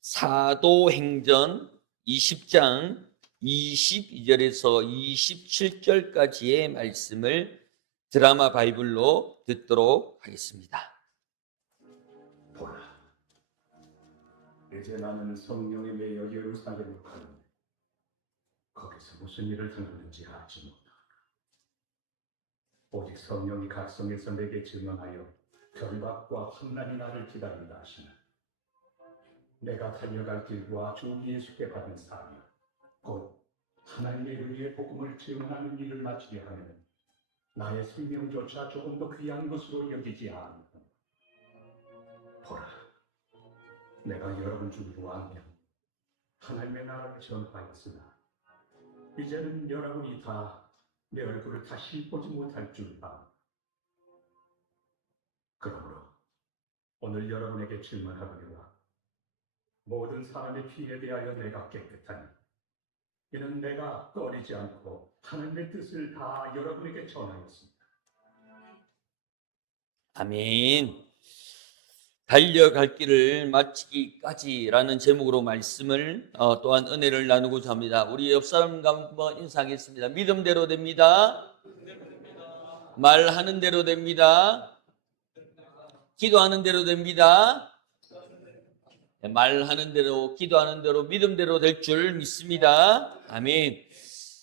사도행전 20장 22절에서 27절까지의 말씀을 드라마 바이블로 듣도록 하겠습니다. 보라, 이제 나는 성령에 매여 예루살렘으로 가는데 거기서 무슨 일을 당하는지 알지 못하노라. 오직 성령이 각성에서 내게 증언하여 결박과 환난이 나를 기다린다 하시니 내가 달려갈 길과 주 예수께 받은 사명 곧 하나님의 의의 복음을 증언하는 일을 마치게 하면 나의 생명조차 조금 더 귀한 것으로 여기지 않는다. 보라, 내가 여러분 중 왕년 하나님의 나라를 전파했으나 이제는 여러분이 다 내 얼굴을 다시 보지 못할 줄 압니다. 그러므로 오늘 여러분에게 질문하거니와 모든 사람의 피에 대하여 내가 깨끗하니 이는 내가 꺼리지 않고 하나님의 뜻을 다 여러분에게 전하였습니다. 아멘. 달려갈 길을 마치기까지라는 제목으로 말씀을 또한 은혜를 나누고자 합니다. 우리 옆 사람과 한번 인사하겠습니다. 믿음대로 됩니다. 말하는 대로 됩니다. 기도하는 대로 됩니다. 말하는 대로, 기도하는 대로, 믿음대로 될 줄 믿습니다. 아멘.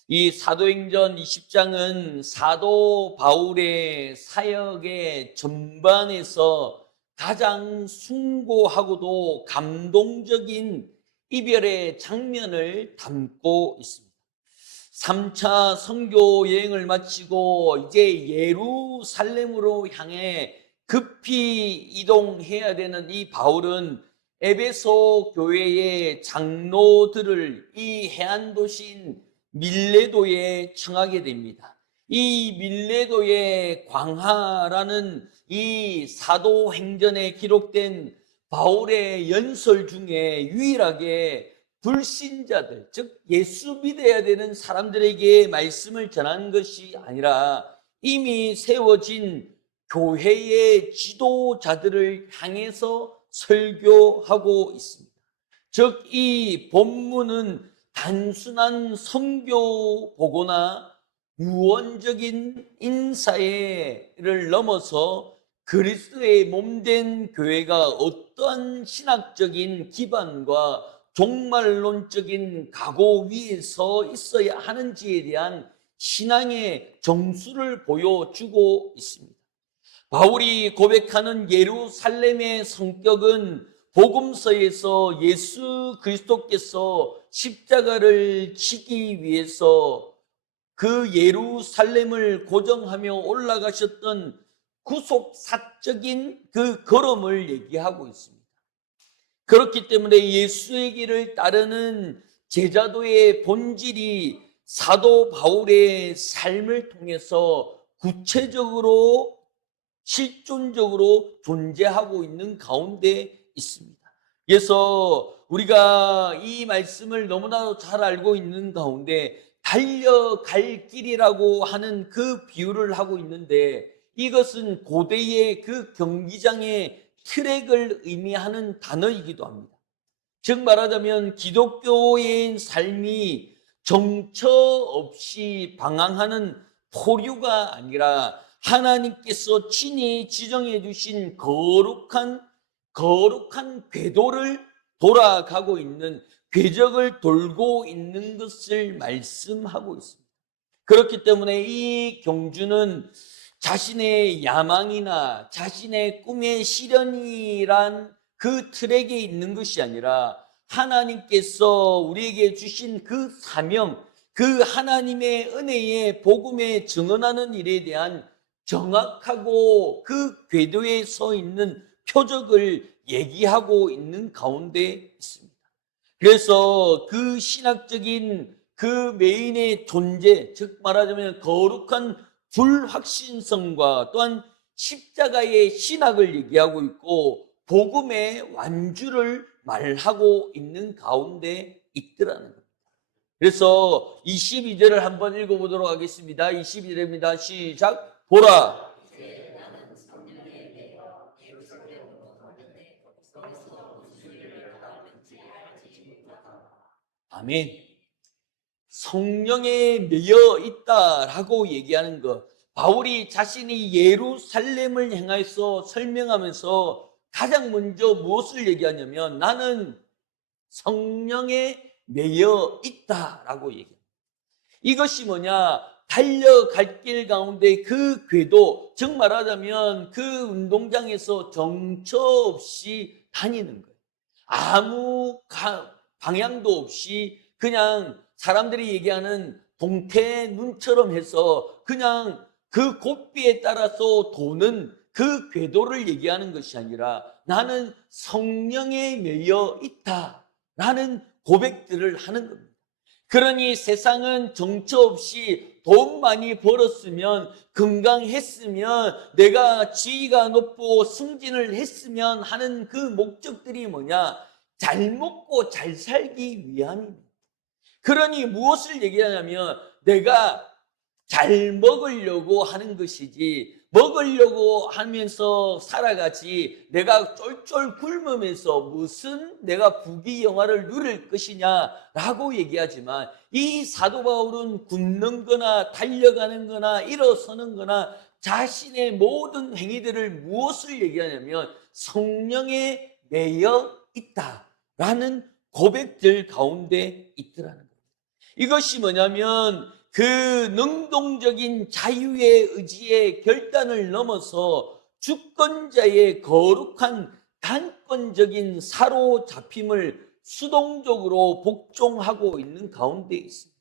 이 사도행전 20장은 사도 바울의 사역의 전반에서 가장 숭고하고도 감동적인 이별의 장면을 담고 있습니다. 3차 선교 여행을 마치고 이제 예루살렘으로 향해 급히 이동해야 되는 이 바울은 에베소 교회의 장로들을 이 해안 도시인 밀레도에 청하게 됩니다. 이 밀레도의 광하라는 이 사도행전에 기록된 바울의 연설 중에 유일하게 불신자들, 즉 예수 믿어야 되는 사람들에게 말씀을 전한 것이 아니라 이미 세워진 교회의 지도자들을 향해서 설교하고 있습니다. 즉 이 본문은 단순한 선교 보고나 유언적인 인사를 넘어서 그리스도의 몸된 교회가 어떠한 신학적인 기반과 종말론적인 각오 위에 서 있어야 하는지에 대한 신앙의 정수를 보여주고 있습니다. 바울이 고백하는 예루살렘의 성격은 복음서에서 예수 그리스도께서 십자가를 지기 위해서 그 예루살렘을 고정하며 올라가셨던 구속사적인 그 걸음을 얘기하고 있습니다. 그렇기 때문에 예수의 길을 따르는 제자도의 본질이 사도 바울의 삶을 통해서 구체적으로 실존적으로 존재하고 있는 가운데 있습니다. 그래서 우리가 이 말씀을 너무나도 잘 알고 있는 가운데 달려갈 길이라고 하는 그 비유를 하고 있는데 이것은 고대의 그 경기장의 트랙을 의미하는 단어이기도 합니다. 즉 말하자면 기독교의 삶이 정처 없이 방황하는 포류가 아니라 하나님께서 친히 지정해 주신 거룩한 궤도를 돌아가고 있는 궤적을 돌고 있는 것을 말씀하고 있습니다. 그렇기 때문에 이 경주는 자신의 야망이나 자신의 꿈의 실현이란 그 트랙에 있는 것이 아니라 하나님께서 우리에게 주신 그 사명, 그 하나님의 은혜의 복음에 증언하는 일에 대한 정확하고 그 궤도에 서 있는 표적을 얘기하고 있는 가운데 있습니다. 그래서 그 신학적인 그 메인의 존재, 즉 말하자면 거룩한 불확신성과 또한 십자가의 신학을 얘기하고 있고 복음의 완주를 말하고 있는 가운데 있더라는 겁니다. 그래서 22절을 한번 읽어보도록 하겠습니다. 22절입니다. 시작. 보라, 아멘. 성령에 매여 있다라고 얘기하는 것. 바울이 자신이 예루살렘을 향해서 설명하면서 가장 먼저 무엇을 얘기하냐면 나는 성령에 매여 있다라고 얘기합니다. 이것이 뭐냐? 달려갈 길 가운데 그 궤도, 즉 말하자면 그 운동장에서 정처 없이 다니는 거예요. 아무 방향도 없이 그냥 사람들이 얘기하는 동태 눈처럼 해서 그냥 그 고삐에 따라서 도는 그 궤도를 얘기하는 것이 아니라 나는 성령에 매여 있다라는 고백들을 하는 겁니다. 그러니 세상은 정처 없이 돈 많이 벌었으면, 건강했으면, 내가 지위가 높고 승진을 했으면 하는 그 목적들이 뭐냐? 잘 먹고 잘 살기 위함입니다. 그러니 무엇을 얘기하냐면 내가 잘 먹으려고 하는 것이지, 먹으려고 하면서 살아가지 내가 쫄쫄 굶으면서 무슨 내가 부귀영화를 누릴 것이냐라고 얘기하지만, 이 사도 바울은 굶는 거나 달려가는 거나 일어서는 거나 자신의 모든 행위들을 무엇을 얘기하냐면 성령에 매여 있다라는 고백들 가운데 있더라는 거예요. 이것이 뭐냐면 그 능동적인 자유의 의지의 결단을 넘어서 주권자의 거룩한 단권적인 사로잡힘을 수동적으로 복종하고 있는 가운데 있습니다.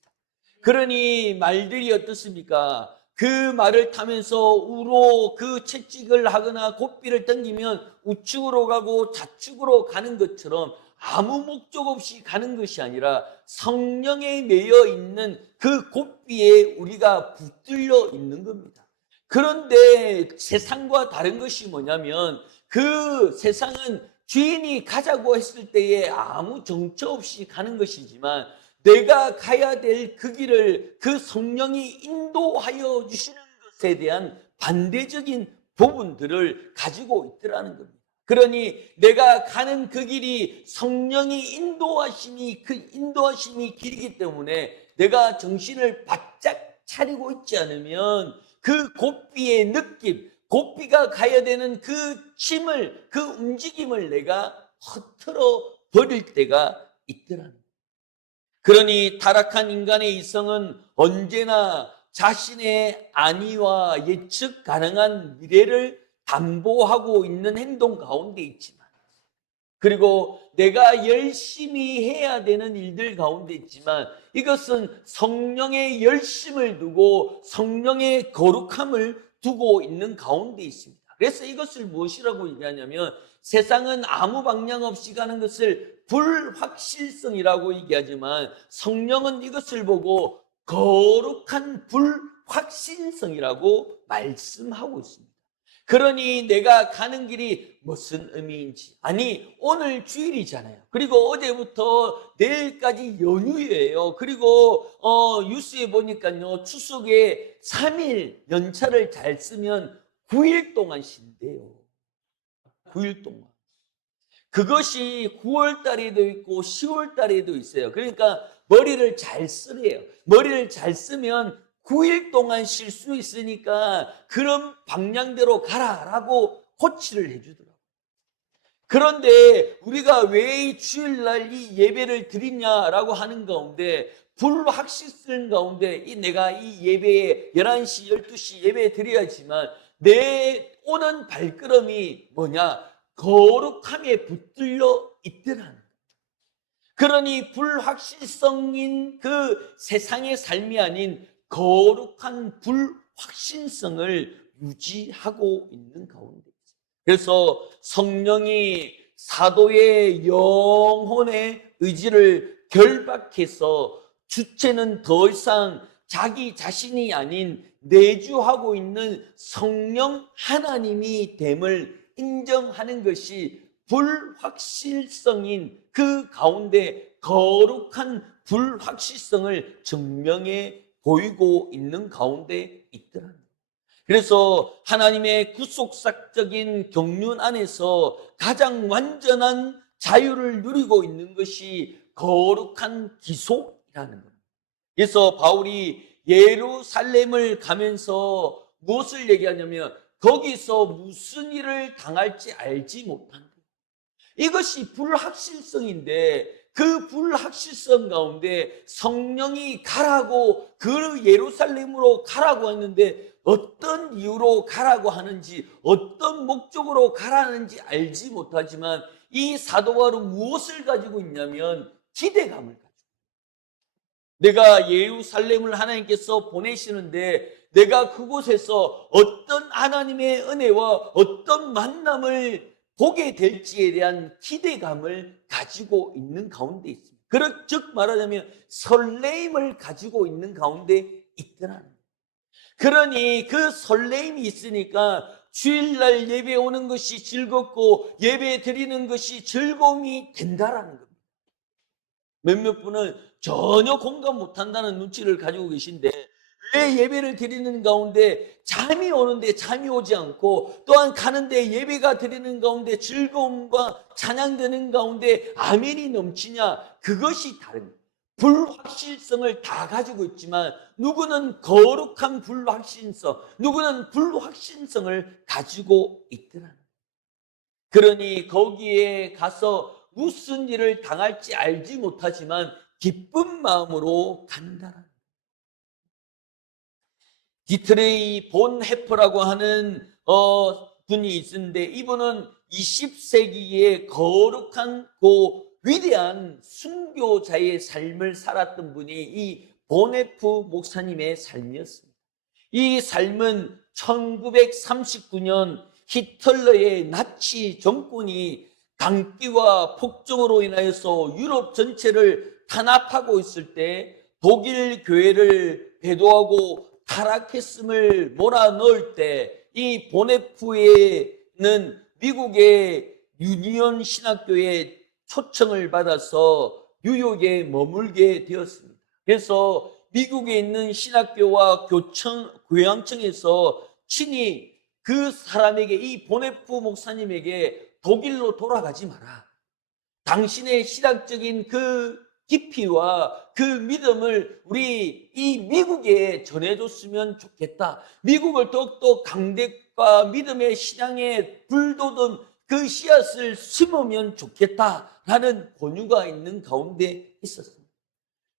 그러니 말들이 어떻습니까? 그 말을 타면서 우로 그 채찍을 하거나 고삐를 당기면 우측으로 가고 좌측으로 가는 것처럼 아무 목적 없이 가는 것이 아니라 성령에 매여 있는 그 고삐에 우리가 붙들려 있는 겁니다. 그런데 세상과 다른 것이 뭐냐면 그 세상은 주인이 가자고 했을 때에 아무 정처 없이 가는 것이지만 내가 가야 될 그 길을 그 성령이 인도하여 주시는 것에 대한 반대적인 부분들을 가지고 있더라는 겁니다. 그러니 내가 가는 그 길이 성령이 인도하심이 길이기 때문에 내가 정신을 바짝 차리고 있지 않으면 그 고삐의 느낌, 고삐가 가야 되는 그 힘을, 그 움직임을 내가 허틀어 버릴 때가 있더라는 거예요. 그러니 타락한 인간의 이성은 언제나 자신의 안위와 예측 가능한 미래를 담보하고 있는 행동 가운데 있지만, 그리고 내가 열심히 해야 되는 일들 가운데 있지만 이것은 성령의 열심을 두고 성령의 거룩함을 두고 있는 가운데 있습니다. 그래서 이것을 무엇이라고 얘기하냐면 세상은 아무 방향 없이 가는 것을 불확실성이라고 얘기하지만 성령은 이것을 보고 거룩한 불확실성이라고 말씀하고 있습니다. 그러니 내가 가는 길이 무슨 의미인지, 아니 오늘 주일이잖아요. 그리고 어제부터 내일까지 연휴예요. 그리고 뉴스에 보니까요 추석에 3일 연차를 잘 쓰면 9일 동안 쉰대요. 9일 동안. 그것이 9월 달에도 있고 10월 달에도 있어요. 그러니까 머리를 잘 쓰래요. 머리를 잘 쓰면 9일 동안 쉴 수 있으니까 그런 방향대로 가라라고 코치를 해주더라고요. 그런데 우리가 왜 이 주일날 이 예배를 드리냐라고 하는 가운데 불확실성 가운데 내가 이 예배에 11시, 12시 예배 드려야지만 내 오는 발걸음이 뭐냐? 거룩함에 붙들려 있더라는 거예요. 그러니 불확실성인 그 세상의 삶이 아닌 거룩한 불확실성을 유지하고 있는 가운데 있어요. 그래서 성령이 사도의 영혼의 의지를 결박해서 주체는 더 이상 자기 자신이 아닌 내주하고 있는 성령 하나님이 됨을 인정하는 것이 불확실성인 그 가운데 거룩한 불확실성을 증명해 보이고 있는 가운데 있더라는 거예요. 그래서 하나님의 구속사적인 경륜 안에서 가장 완전한 자유를 누리고 있는 것이 거룩한 기속이라는 겁니다. 그래서 바울이 예루살렘을 가면서 무엇을 얘기하냐면 거기서 무슨 일을 당할지 알지 못한다. 이것이 불확실성인데 그 불확실성 가운데 성령이 가라고 그 예루살렘으로 가라고 했는데 어떤 이유로 가라고 하는지 어떤 목적으로 가라는지 알지 못하지만 이 사도 바울은 무엇을 가지고 있냐면 기대감을 가지고 내가 예루살렘을 하나님께서 보내시는데 내가 그곳에서 어떤 하나님의 은혜와 어떤 만남을 보게 될지에 대한 기대감을 가지고 있는 가운데 있습니다. 즉 말하자면 설레임을 가지고 있는 가운데 있더라는 거예요. 그러니 그 설레임이 있으니까 주일날 예배 오는 것이 즐겁고 예배 드리는 것이 즐거움이 된다라는 겁니다. 몇몇 분은 전혀 공감 못한다는 눈치를 가지고 계신데 왜 예배를 드리는 가운데 잠이 오는데 잠이 오지 않고 또한 가는데 예배가 드리는 가운데 즐거움과 찬양되는 가운데 아멘이 넘치냐? 그것이 다릅니다. 불확실성을 다 가지고 있지만 누구는 거룩한 불확실성, 누구는 불확실성을 가지고 있더라는 거예요. 그러니 거기에 가서 무슨 일을 당할지 알지 못하지만 기쁜 마음으로 간다라는 거예요. 디트레이 본 해퍼라고 하는 분이 있는데 이분은 20세기의 거룩한 위대한 순교자의 삶을 살았던 분이 이 보네프 목사님의 삶이었습니다. 이 삶은 1939년 히틀러의 나치 정권이 강기와 폭정으로 인하여서 유럽 전체를 탄압하고 있을 때 독일 교회를 배도하고 타락했음을 몰아넣을 때 이 보네프에는 미국의 유니온 신학교에 초청을 받아서 뉴욕에 머물게 되었습니다. 그래서 미국에 있는 신학교와 교양청에서 친히 그 사람에게 이 보네프 목사님에게 독일로 돌아가지 마라. 당신의 신학적인 그 깊이와 그 믿음을 우리 이 미국에 전해줬으면 좋겠다. 미국을 더욱더 강대과 믿음의 신앙에 불돋은 그 씨앗을 심으면 좋겠다라는 권유가 있는 가운데 있었습니다.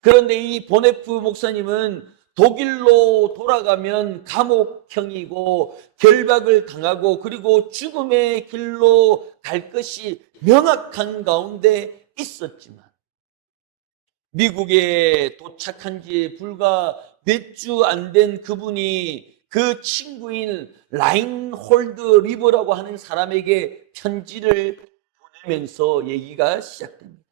그런데 이 보네프 목사님은 독일로 돌아가면 감옥형이고 결박을 당하고 그리고 죽음의 길로 갈 것이 명확한 가운데 있었지만 미국에 도착한 지 불과 몇 주 안 된 그분이 그 친구인 라인홀드 리버라고 하는 사람에게 편지를 보내면서 얘기가 시작됩니다.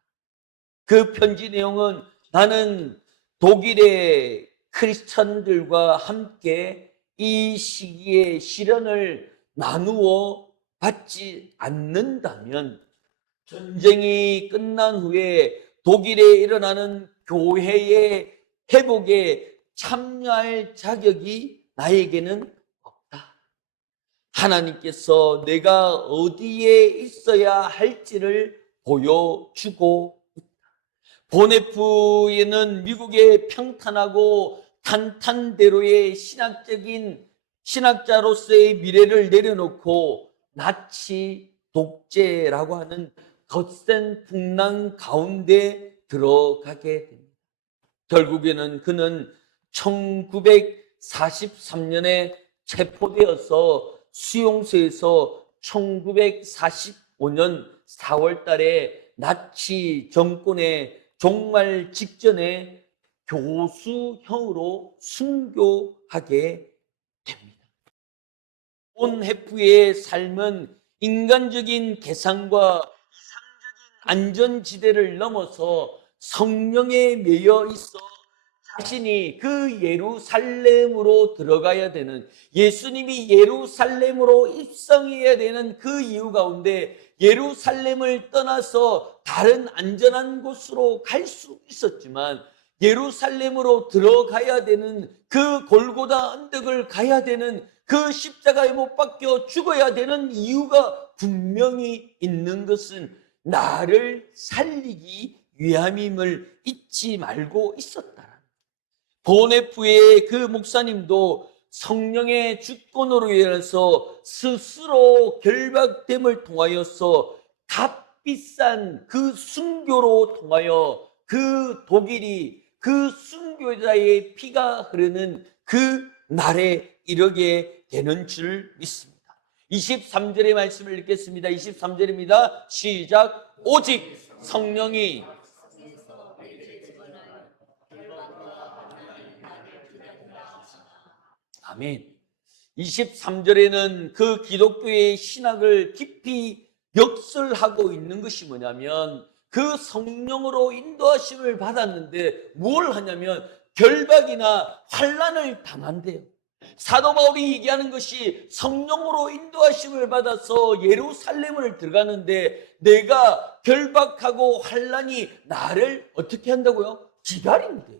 그 편지 내용은 나는 독일의 크리스천들과 함께 이 시기에 시련을 나누어 받지 않는다면 전쟁이 끝난 후에 독일에 일어나는 교회의 회복에 참여할 자격이 나에게는 없다. 하나님께서 내가 어디에 있어야 할지를 보여주고 있다. 보네프에는 미국의 평탄하고 탄탄대로의 신학자로서의 미래를 내려놓고 나치 독재라고 하는 덧센 풍랑 가운데 들어가게 됩니다. 결국에는 그는 1943년에 체포되어서 수용소에서 1945년 4월 달에 나치 정권의 종말 직전에 교수형으로 순교하게 됩니다. 본헤프의 삶은 인간적인 계산과 안전지대를 넘어서 성령에 매여 있어 자신이 그 예루살렘으로 들어가야 되는, 예수님이 예루살렘으로 입성해야 되는 그 이유 가운데 예루살렘을 떠나서 다른 안전한 곳으로 갈 수 있었지만 예루살렘으로 들어가야 되는, 그 골고다 언덕을 가야 되는, 그 십자가에 못 박혀 죽어야 되는 이유가 분명히 있는 것은 나를 살리기 위함임을 잊지 말고 있었다. 보네프의 그 목사님도 성령의 주권으로 인해서 스스로 결박됨을 통하여서 값비싼 그 순교로 통하여 그 독일이 그 순교자의 피가 흐르는 그 날에 이르게 되는 줄 믿습니다. 23절의 말씀을 읽겠습니다. 23절입니다. 시작. 오직 성령이 아멘. 23절에는 그 기독교의 신학을 깊이 역설하고 있는 것이 뭐냐면 그 성령으로 인도하심을 받았는데 뭘 하냐면 결박이나 환난을 당한대요. 사도 바울이 얘기하는 것이 성령으로 인도하심을 받아서 예루살렘을 들어가는데 내가 결박하고 환난이 나를 어떻게 한다고요? 기다린대요.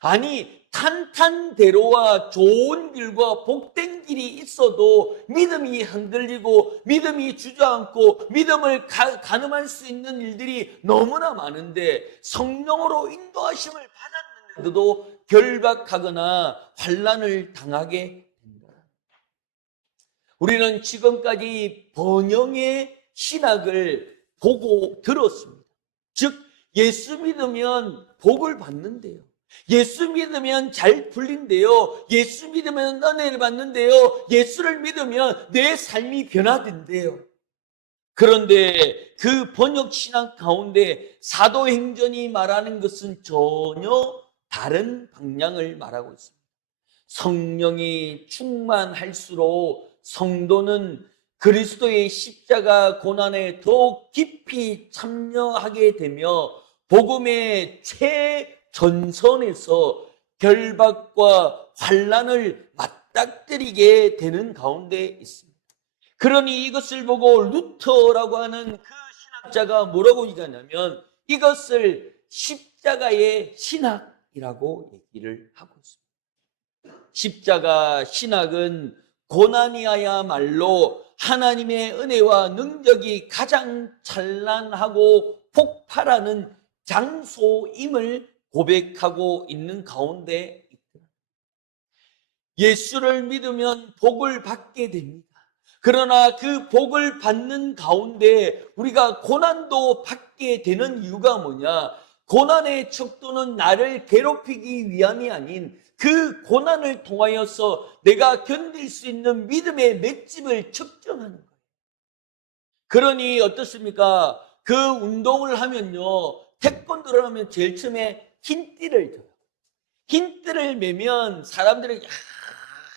아니 탄탄대로와 좋은 길과 복된 길이 있어도 믿음이 흔들리고 믿음이 주저앉고 믿음을 가늠할 수 있는 일들이 너무나 많은데 성령으로 인도하심을 받았는데도 결박하거나 환난을 당하게 됩니다. 우리는 지금까지 번영의 신학을 보고 들었습니다. 즉 예수 믿으면 복을 받는데요. 예수 믿으면 잘 풀린대요. 예수 믿으면 은혜를 받는데요. 예수를 믿으면 내 삶이 변화된대요. 그런데 그 번역신학 가운데 사도행전이 말하는 것은 전혀 다른 방향을 말하고 있습니다. 성령이 충만할수록 성도는 그리스도의 십자가 고난에 더욱 깊이 참여하게 되며 복음의 최전선에서 결박과 환난을 맞닥뜨리게 되는 가운데 있습니다. 그러니 이것을 보고 루터라고 하는 그 신학자가 뭐라고 얘기하냐면 이것을 십자가의 신학이라고 얘기를 하고 있습니다. 십자가 신학은 고난이야말로 하나님의 은혜와 능력이 가장 찬란하고 폭발하는 장소임을 고백하고 있는 가운데 있다. 예수를 믿으면 복을 받게 됩니다. 그러나 그 복을 받는 가운데 우리가 고난도 받게 되는 이유가 뭐냐? 고난의 척도는 나를 괴롭히기 위함이 아닌 그 고난을 통하여서 내가 견딜 수 있는 믿음의 맷집을 측정하는 거예요. 그러니 어떻습니까? 그 운동을 하면요, 태권도를 하면 제일 처음에 흰 띠를 줘요. 흰 띠를 매면 사람들이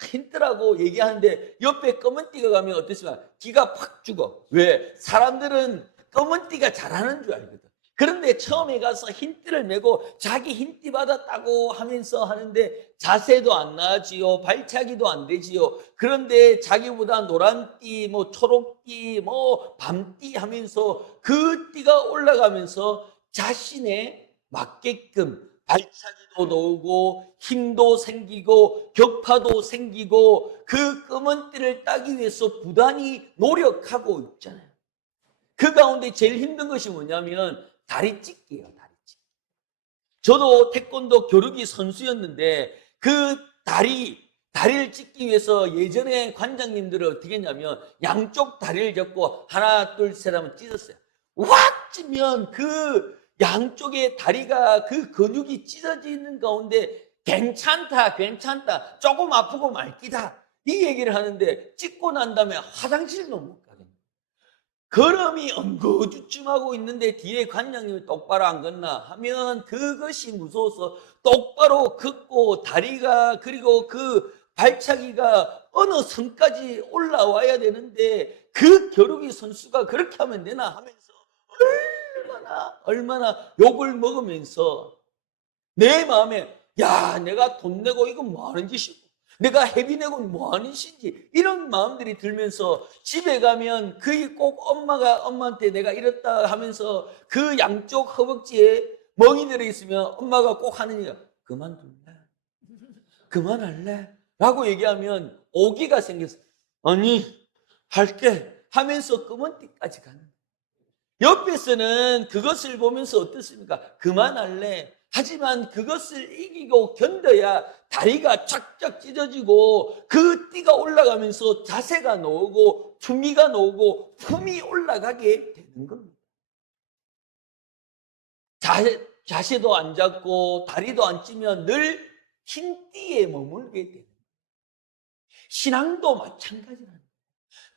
흰 띠라고 얘기하는데 옆에 검은 띠가 가면 어떻습니까? 기가 팍 죽어. 왜? 사람들은 검은 띠가 잘하는 줄 알거든. 그런데 처음에 가서 흰 띠를 메고 자기 흰 띠 받았다고 하면서 하는데 자세도 안 나지요. 발차기도 안 되지요. 그런데 자기보다 노란 띠, 뭐 초록 띠, 뭐 밤띠 하면서 그 띠가 올라가면서 자신에 맞게끔 발차기도 나오고 힘도 생기고 격파도 생기고 그 검은 띠를 따기 위해서 부단히 노력하고 있잖아요. 그 가운데 제일 힘든 것이 뭐냐면 다리 찢기예요. 다리 찢기. 저도 태권도 겨루기 선수였는데 그 다리를 찢기 위해서 예전에 관장님들은 어떻게 했냐면 양쪽 다리를 잡고 하나 둘 셋 하면 찢었어요. 확 찢으면 그 양쪽의 다리가 그 근육이 찢어지는 가운데 괜찮다 조금 아프고 말기다 이 얘기를 하는데 찢고 난 다음에 화장실도 못 가겠네. 걸음이 엉거주춤하고 있는데 뒤에 관장님이 똑바로 안 걷나 하면 그것이 무서워서 똑바로 걷고 다리가 그리고 그 발차기가 어느 선까지 올라와야 되는데 그 겨루기 선수가 그렇게 하면 되나 하면서 얼마나 욕을 먹으면서 내 마음에 야 내가 돈 내고 이거 뭐 하는 짓이고 내가 회비 내고 뭐 하는 짓인지 이런 마음들이 들면서 집에 가면 그게 꼭 엄마한테 내가 이랬다 하면서 그 양쪽 허벅지에 멍이 들어 있으면 엄마가 꼭 하는 얘기가 그만둘래? 그만할래? 라고 얘기하면 오기가 생겨서 아니 할게 하면서 검은 띠까지 가는 거예요. 옆에서는 그것을 보면서 어떻습니까? 그만할래. 하지만 그것을 이기고 견뎌야 다리가 쫙쫙 찢어지고 그 띠가 올라가면서 자세가 나오고 품위가 나오고 품이 올라가게 되는 겁니다. 자세도 안 잡고 다리도 안 찌면 늘 흰 띠에 머물게 되는 거예요. 신앙도 마찬가지라는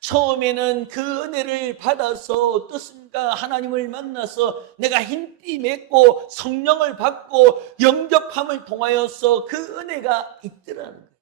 처음에는 그 은혜를 받아서 어떻습니까? 하나님을 만나서 내가 흰띠 맺고 성령을 받고 영접함을 통하여서 그 은혜가 있더라는 거예요.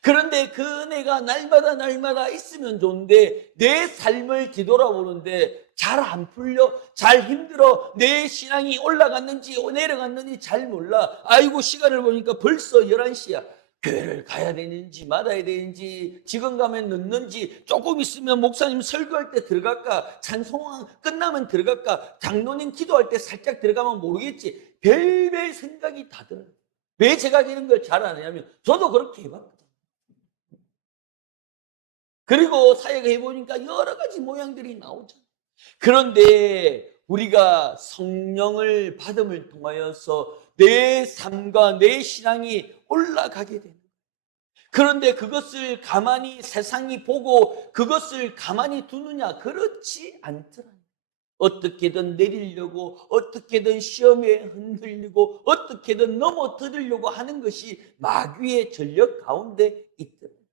그런데 그 은혜가 날마다 있으면 좋은데 내 삶을 뒤돌아보는데 잘 안 풀려, 잘 힘들어, 내 신앙이 올라갔는지 내려갔는지 잘 몰라. 아이고 시간을 보니까 벌써 11시야. 교회를 가야 되는지 말아야 되는지 지금 가면 늦는지 조금 있으면 목사님 설교할 때 들어갈까 찬송 끝나면 들어갈까 장로님 기도할 때 살짝 들어가면 모르겠지 별별 생각이 다 들어요. 왜 제가 이런 걸 잘 안 하냐면 저도 그렇게 해봤거든요. 그리고 사역을 해보니까 여러 가지 모양들이 나오잖아요. 그런데 우리가 성령을 받음을 통하여서 내 삶과 내 신앙이 올라가게 됩니다. 그런데 그것을 가만히 세상이 보고 그것을 가만히 두느냐? 그렇지 않더라고요. 어떻게든 내리려고 어떻게든 시험에 흔들리고 어떻게든 넘어뜨리려고 하는 것이 마귀의 전력 가운데 있더라고요.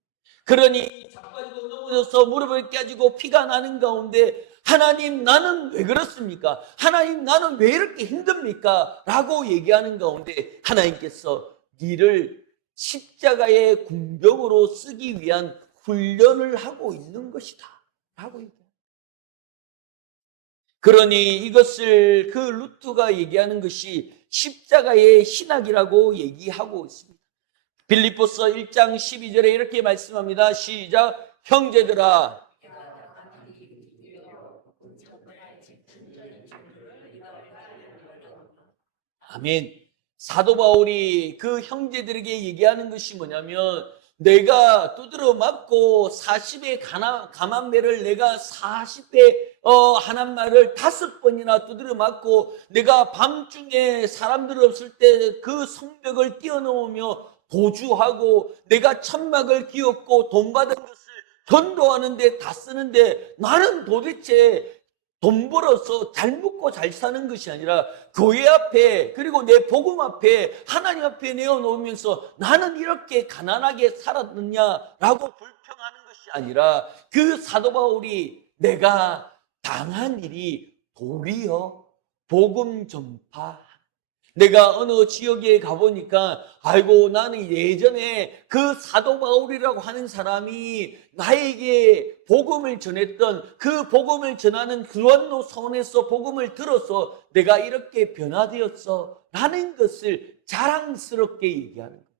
그러니 자빠지고 넘어져서 무릎을 깨지고 피가 나는 가운데 하나님 나는 왜 그렇습니까? 하나님 나는 왜 이렇게 힘듭니까? 라고 얘기하는 가운데 하나님께서 니를 십자가의 군병으로 쓰기 위한 훈련을 하고 있는 것이다 라고 얘기합니다. 그러니 이것을 그 루트가 얘기하는 것이 십자가의 신학이라고 얘기하고 있습니다. 빌립보서 1장 12절에 이렇게 말씀합니다. 시작. 형제들아 아멘. 사도 바울이 그 형제들에게 얘기하는 것이 뭐냐면 내가 두드러 맞고 40의 가만배를 내가 40배 하는 말을 5번이나 두드려 맞고 내가 밤중에 사람들 없을 때 그 성벽을 뛰어넘으며 도주하고 내가 천막을 기었고 돈 받은 것을 전도하는데 다 쓰는데 나는 도대체 돈 벌어서 잘 먹고 잘 사는 것이 아니라 교회 앞에 그리고 내 복음 앞에 하나님 앞에 내어놓으면서 나는 이렇게 가난하게 살았느냐라고 불평하는 것이 아니라 그 사도 바울이 내가 당한 일이 도리어 복음 전파 내가 어느 지역에 가보니까 아이고 나는 예전에 그 사도 바울이라고 하는 사람이 나에게 복음을 전했던 그 복음을 전하는 교환로 선에서 복음을 들어서 내가 이렇게 변화되었어 라는 것을 자랑스럽게 얘기하는 거예요.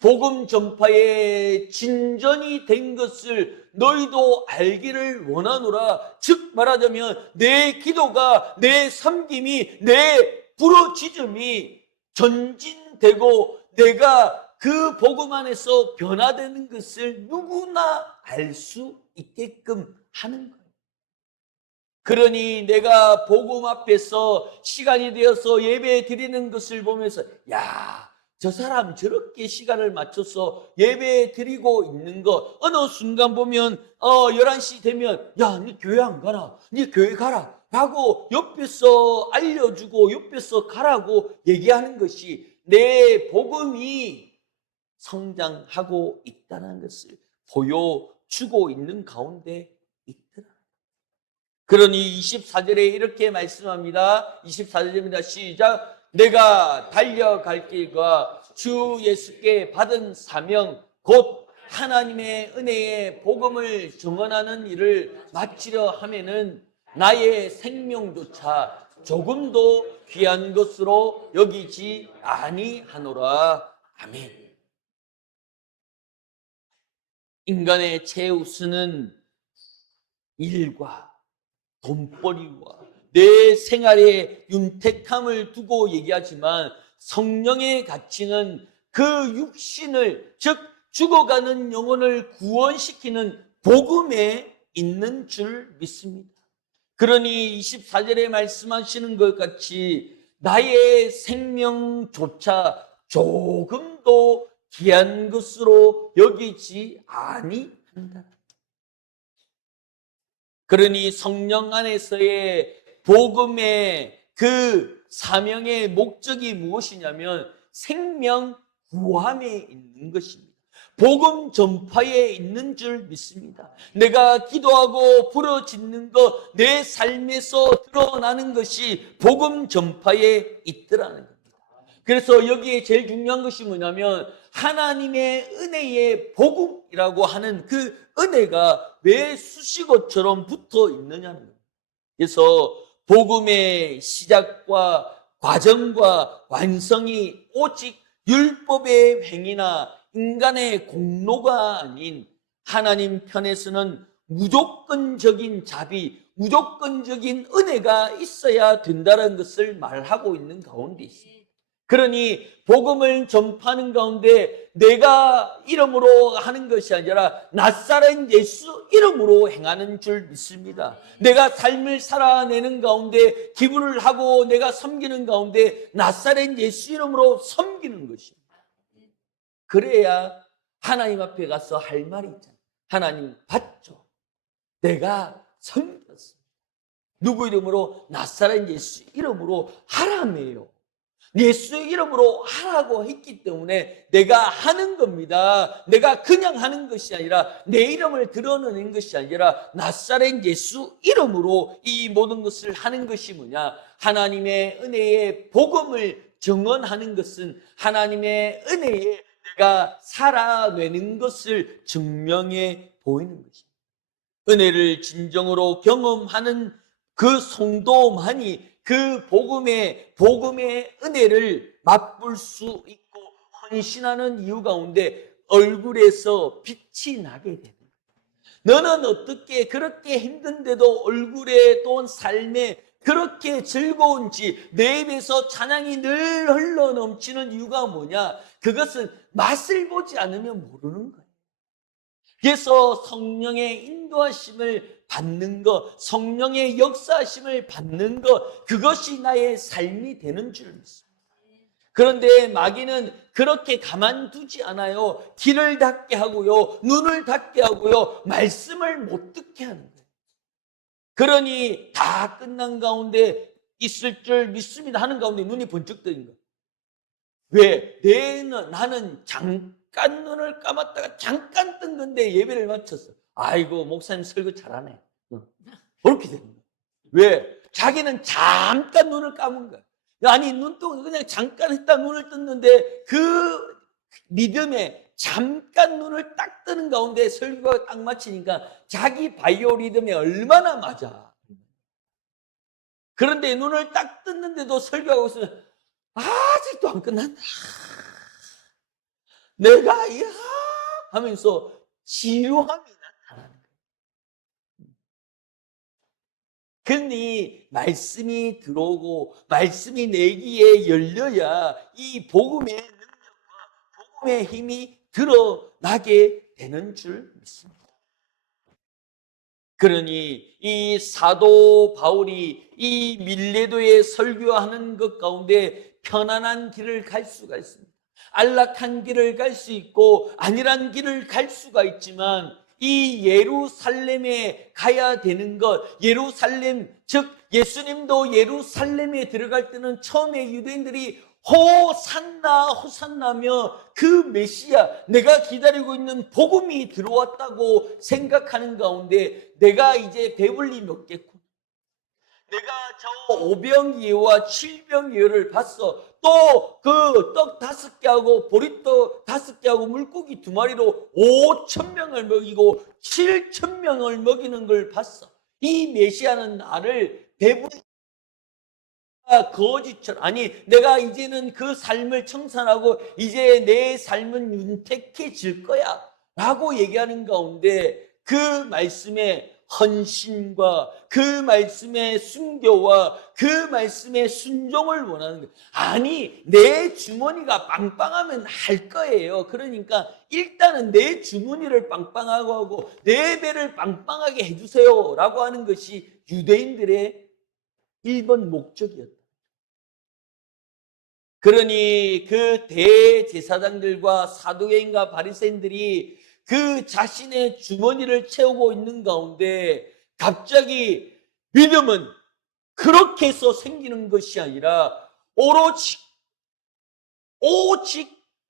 복음 전파에 진전이 된 것을 너희도 알기를 원하노라. 즉 말하자면 내 기도가 내 섬김이 내 부르짖음이 전진되고 내가 그 복음 안에서 변화되는 것을 누구나 알 수 있게끔 하는 거예요. 그러니 내가 복음 앞에서 시간이 되어서 예배 드리는 것을 보면서 저 사람 저렇게 시간을 맞춰서 예배 드리고 있는 거 어느 순간 보면 11시 되면 니 교회 안 가나? 니 교회 가라 라고 옆에서 알려주고 옆에서 가라고 얘기하는 것이 내 복음이 성장하고 있다는 것을 보여주고 있는 가운데 있더라. 그러니 24절에 이렇게 말씀합니다. 24절입니다. 시작. 내가 달려갈 길과 주 예수께 받은 사명 곧 하나님의 은혜의 복음을 증언하는 일을 마치려 하면은 나의 생명조차 조금도 귀한 것으로 여기지 아니하노라. 아멘. 인간의 최우선은 일과 돈벌이와 내 생활의 윤택함을 두고 얘기하지만 성령의 가치는 그 육신을 즉 죽어가는 영혼을 구원시키는 복음에 있는 줄 믿습니다. 그러니 24절에 말씀하시는 것 같이 나의 생명조차 조금도 귀한 것으로 여기지 아니한다. 그러니 성령 안에서의 복음의 그 사명의 목적이 무엇이냐면 생명 구함에 있는 것입니다. 복음 전파에 있는 줄 믿습니다. 내가 기도하고 부르짖는 것, 내 삶에서 드러나는 것이 복음 전파에 있더라는 겁니다. 그래서 여기에 제일 중요한 것이 뭐냐면 하나님의 은혜의 복음이라고 하는 그 은혜가 왜 수식어처럼 붙어 있느냐는 겁니다. 그래서 복음의 시작과 과정과 완성이 오직 율법의 행위나 인간의 공로가 아닌 하나님 편에서는 무조건적인 자비, 무조건적인 은혜가 있어야 된다는 것을 말하고 있는 가운데 있습니다. 그러니 복음을 전파하는 가운데 내가 이름으로 하는 것이 아니라 낫사렛 예수 이름으로 행하는 줄 믿습니다. 내가 삶을 살아내는 가운데 기부를 하고 내가 섬기는 가운데 낫사렛 예수 이름으로 섬기는 것입니다. 그래야 하나님 앞에 가서 할 말이 있잖아요. 하나님 봤죠? 내가 섬겼습니다. 누구 이름으로? 낫사렛 예수 이름으로 하라며요. 예수 이름으로 하라고 했기 때문에 내가 하는 겁니다. 내가 그냥 하는 것이 아니라 내 이름을 드러내는 것이 아니라 낫사렛 예수 이름으로 이 모든 것을 하는 것이 뭐냐? 하나님의 은혜의 복음을 증언하는 것은 하나님의 은혜에 내가 살아내는 것을 증명해 보이는 것입니다. 은혜를 진정으로 경험하는 그 성도만이 그 복음의 은혜를 맛볼 수 있고 헌신하는 이유 가운데 얼굴에서 빛이 나게 됩니다. 너는 어떻게 그렇게 힘든데도 얼굴에 또 삶에 그렇게 즐거운지 내 입에서 찬양이 늘 흘러넘치는 이유가 뭐냐? 그것은 맛을 보지 않으면 모르는 거예요. 그래서 성령의 인도하심을 받는 것, 성령의 역사하심을 받는 것, 그것이 나의 삶이 되는 줄 믿습니다. 그런데 마귀는 그렇게 가만두지 않아요. 귀를 닫게 하고요, 눈을 닫게 하고요, 말씀을 못 듣게 하는 거예요. 그러니 다 끝난 가운데 있을 줄 믿습니다 하는 가운데 눈이 번쩍 뜨는 거예요. 왜? 나는 잠깐 눈을 감았다가 잠깐 뜬 건데 예배를 마쳤어. 아이고 목사님 설교 잘하네. 그렇게 되는 거야. 왜? 자기는 잠깐 눈을 감은 거야. 아니 눈동자 그냥 잠깐 했다 눈을 떴는데 그 리듬에 잠깐 눈을 딱 뜨는 가운데 설교가 딱 마치니까 자기 바이오 리듬에 얼마나 맞아. 그런데 눈을 딱 떴는데도 설교하고 있으면 아직도 안 끝났다. 내가 이야 하면서 지루함이 나타나는 거예요. 그러니 말씀이 들어오고 말씀이 내 귀에 열려야 이 복음의 능력과 복음의 힘이 드러나게 되는 줄 믿습니다. 그러니 이 사도 바울이 이 밀레도에 설교하는 것 가운데 편안한 길을 갈 수가 있습니다. 안락한 길을 갈 수 있고 안일한 길을 갈 수가 있지만 이 예루살렘에 가야 되는 것, 예루살렘 즉 예수님도 예루살렘에 들어갈 때는 처음에 유대인들이 호산나 호산나며 그 메시아 내가 기다리고 있는 복음이 들어왔다고 생각하는 가운데 내가 이제 배불리 먹겠구나. 내가 저 5병 예와 7병 예를 봤어. 또 그 떡 5개하고 보리떡 5개하고 물고기 2마리로 5,000명을 먹이고 7,000명을 먹이는 걸 봤어. 이 메시아는 나를 배불리 거짓처럼 아니 내가 이제는 그 삶을 청산하고 이제 내 삶은 윤택해질 거야 라고 얘기하는 가운데 그 말씀에 헌신과 그 말씀의 순교와 그 말씀의 순종을 원하는 거예요. 아니 내 주머니가 빵빵하면 할 거예요. 그러니까 일단은 내 주머니를 빵빵하고 하고 내 배를 빵빵하게 해주세요 라고 하는 것이 유대인들의 1번 목적이었다. 그러니 그 대제사장들과 사두개인과 바리새인들이 그 자신의 주머니를 채우고 있는 가운데 갑자기 믿음은 그렇게 해서 생기는 것이 아니라 오직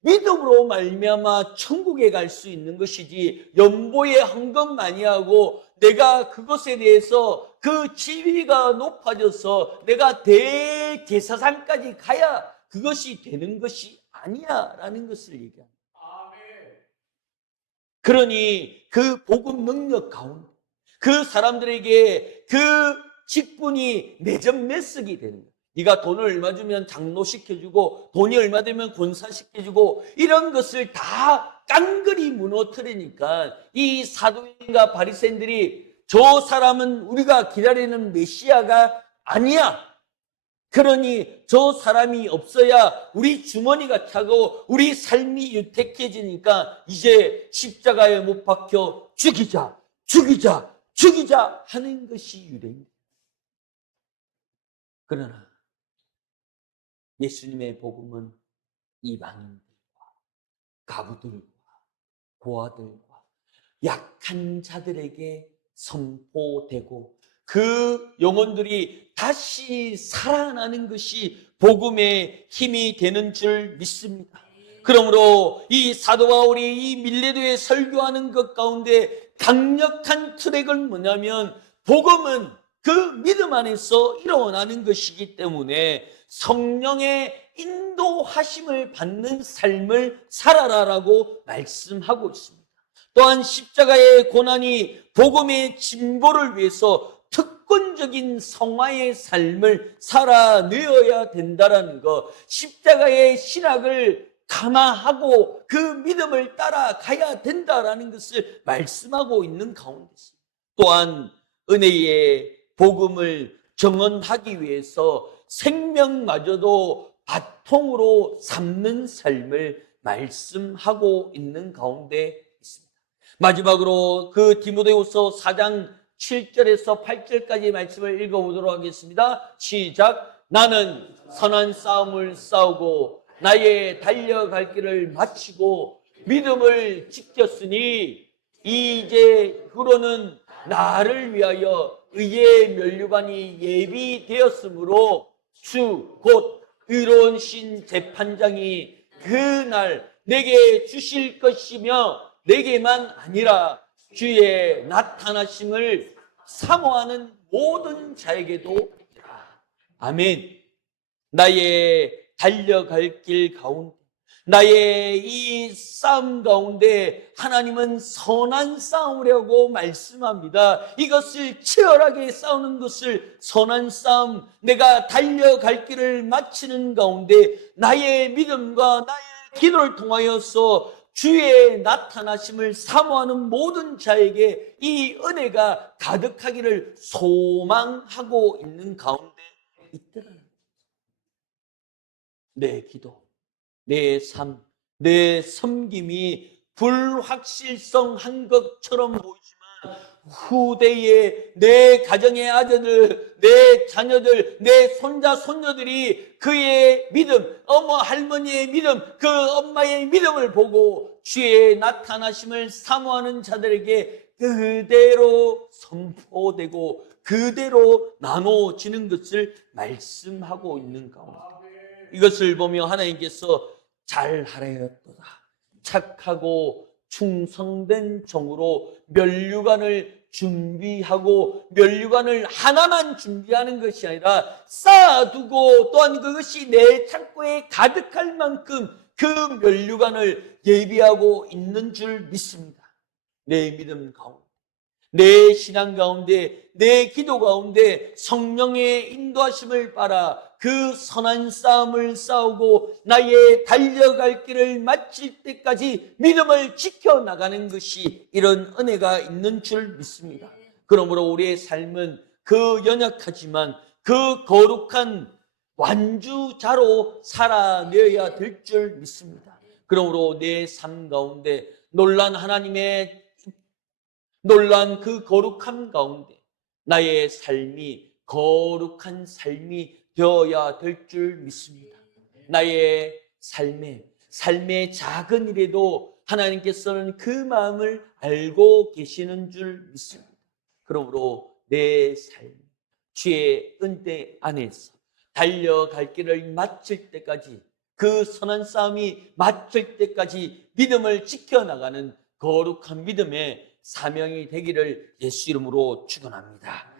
믿음으로 말미암아 천국에 갈 수 있는 것이지, 연보에 헌금많이 하고 내가 그것에 대해서 그 지위가 높아져서 내가 대제사장까지 가야 그것이 되는 것이 아니야 라는 것을 얘기합니다. 그러니 그 복음 능력 가운데 그 사람들에게 그 직분이 내전매석이 되는 거예요. 네가 돈을 얼마 주면 장로시켜주고 돈이 얼마 되면 권사시켜주고 이런 것을 다 깡그리 무너뜨리니까 이 사도인과 바리새인들이 저 사람은 우리가 기다리는 메시아가 아니야. 그러니 저 사람이 없어야 우리 주머니가 차고 우리 삶이 유택해지니까 이제 십자가에 못 박혀 죽이자 하는 것이 유래입니다. 그러나 예수님의 복음은 이방인들과 가부들과 고아들과 약한 자들에게 선포되고 그 영혼들이 다시 살아나는 것이 복음의 힘이 되는 줄 믿습니다. 그러므로 이 사도 바울이 이 밀레도에 설교하는 것 가운데 강력한 트랙은 뭐냐면, 복음은 그 믿음 안에서 일어나는 것이기 때문에 성령의 인도하심을 받는 삶을 살아라라고 말씀하고 있습니다. 또한 십자가의 고난이 복음의 진보를 위해서 특권적인 성화의 삶을 살아내어야 된다라는 것, 십자가의 신학을 감화하고 그 믿음을 따라가야 된다라는 것을 말씀하고 있는 가운데 있습니다. 또한 은혜의 복음을 정언하기 위해서 생명마저도 바통으로 삼는 삶을 말씀하고 있는 가운데 있습니다. 마지막으로 그 디모데후서 4장 7절에서 8절까지 말씀을 읽어보도록 하겠습니다. 시작. 나는 선한 싸움을 싸우고 나의 달려갈 길을 마치고 믿음을 지켰으니 이제 후로는 나를 위하여 의의 면류관이 예비되었으므로 주 곧 의로운 신 재판장이 그날 내게 주실 것이며 내게만 아니라 주의 나타나심을 사모하는 모든 자에게도. 아멘. 나의 달려갈 길 가운데, 나의 이 싸움 가운데 하나님은 선한 싸움이라고 말씀합니다. 이것을 치열하게 싸우는 것을 선한 싸움, 내가 달려갈 길을 마치는 가운데 나의 믿음과 나의 기도를 통하여서 주의 나타나심을 사모하는 모든 자에게 이 은혜가 가득하기를 소망하고 있는 가운데 있더라. 내 기도, 내 삶, 내 섬김이 불확실성한 것처럼 보이지만 후대에 내 가정의 아들들, 내 자녀들, 내 손자, 손녀들이 그의 믿음, 어머 할머니의 믿음, 그 엄마의 믿음을 보고 주의 나타나심을 사모하는 자들에게 그대로 선포되고 그대로 나눠지는 것을 말씀하고 있는 가운데, 이것을 보며 하나님께서 잘하였도다, 착하고 충성된 종으로 면류관을 준비하고, 면류관을 하나만 준비하는 것이 아니라 쌓아두고 또한 그것이 내 창고에 가득할 만큼 그 면류관을 예비하고 있는 줄 믿습니다. 내 믿음 가운데, 내 신앙 가운데, 내 기도 가운데 성령의 인도하심을 따라 그 선한 싸움을 싸우고 나의 달려갈 길을 마칠 때까지 믿음을 지켜나가는 것이 이런 은혜가 있는 줄 믿습니다. 그러므로 우리의 삶은 그 연약하지만 그 거룩한 완주자로 살아내어야 될 줄 믿습니다. 그러므로 내 삶 가운데 놀란 하나님의 놀란 그 거룩함 가운데 나의 삶이 거룩한 삶이 되어야 될 줄 믿습니다. 나의 삶의 작은 일에도 하나님께서는 그 마음을 알고 계시는 줄 믿습니다. 그러므로 내 삶, 주의 은혜 안에서 달려갈 길을 마칠 때까지, 그 선한 싸움이 마칠 때까지 믿음을 지켜나가는 거룩한 믿음의 사명이 되기를 예수 이름으로 축원합니다.